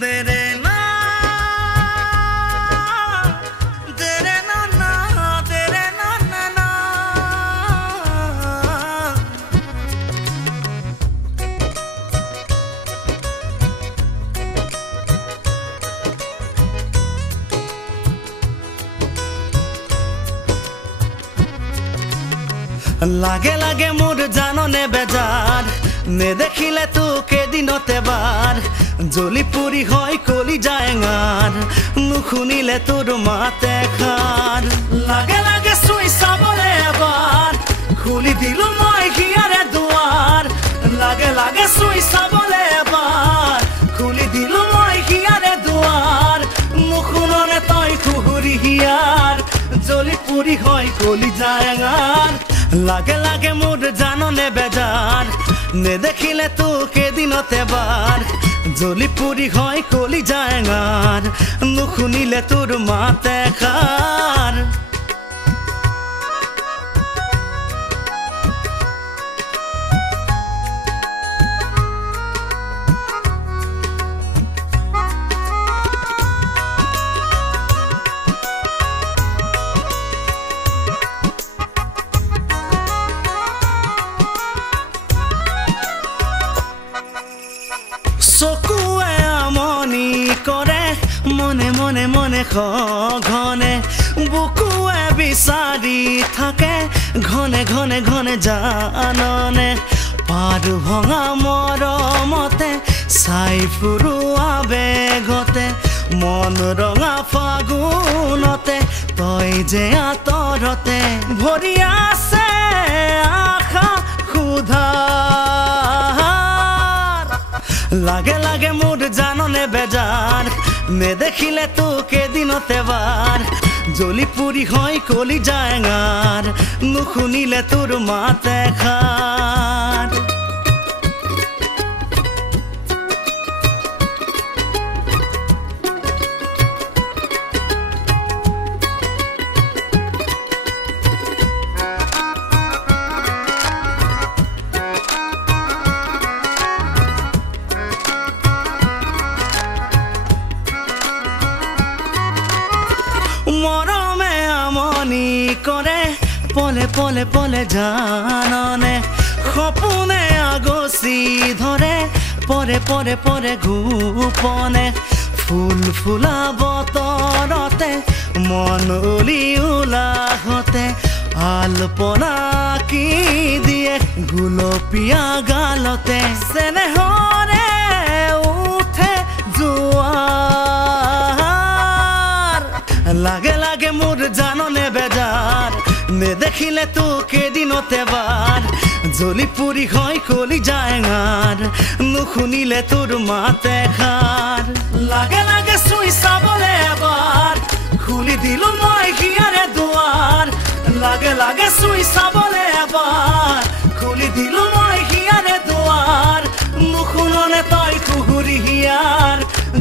দেরে না দেরে না না দেরে না না না লাগে লাগে মোর জাননে বেজার নে দেখিলে তোকে দিনতে বার জ্বলি পুরি হয় কলি যায়ঙার নুশুনিলে তোর মাতে খার লাগে লাগে চুই চাবলে এবাৰ খুলি দিলো মই হিয়াৰে দুৱাৰ লাগে লাগে চুই চাবলে এবাৰ খুলি দিলো মই হিয়াৰে দুৱাৰ নুশুননে তই খুহুৰি হিয়াৰ জ্বলি পুরি হয় কলি যায়ঙার লাগে লাগে মোর জাননে বেজার নে দেখিলে তোকে দিনতে বার জ্বলি পুরি হয় কলি যায়ঙার নুশুনিলে তোর মাতে খার চকুৱে আমনি কৰে মনে মনে মনে ঘনে বুকুৱে বিচাৰি থাকে ঘনে ঘনে ঘনে জাননে পাৰ ভঙা মৰমতে চাই ফুৰোৱা বেগতে মন ৰঙা ফাগুনতে তই যে আঁতৰতে ভৰি আছে আশা ক্ষুধা লাগে লাগে মোর জাননে বেজার নে দেখিলে তোকে দিনতে বার জ্বলি পুরি হয় কলি যায়ঙার নুশুনিলে তোর মাতে খার মরমে আমনি করে পলে পলে পলে জাননে সপোনে আগচি ধরে পরে পরে পরে গোপনে ফুল ফুলা বতৰতে মন উলি উলাহতে আলপনা কি দিয়ে গুলপীয়া গালতে চেনেহৰে উঠে জোৱাৰ লাগে লাগে মোর জাননে বেজার নে দেখিলে তোকে দিনতে বার জ্বলি পুরি হয় কলি যায়ঙার নুশুনিলে তোর মাতে খার লাগে লাগে চুই চাবলে এবাৰ খুলি দিলো মই হিয়াৰে দুৱাৰ লাগে লাগে চুই চাবলে এবাৰ খুলি দিলো মই হিয়াৰে দুৱাৰ নুশুননে তই খুহুৰি হিয়াৰ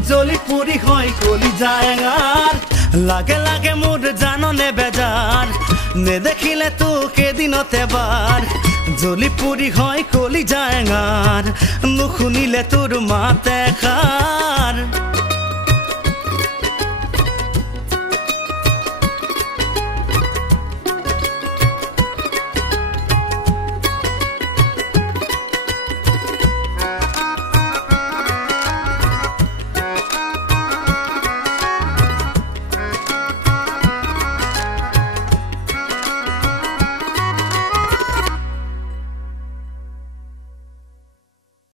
জ্বলি পুরি হয় কলি যায়ঙার লাগে লাগে মোর জাননে বেজার নে দেখিলে তোকে দিনতে বার জ্বলি পুরি হয় কলি যায়ঙার নুশুনিলে তোর মাতে খার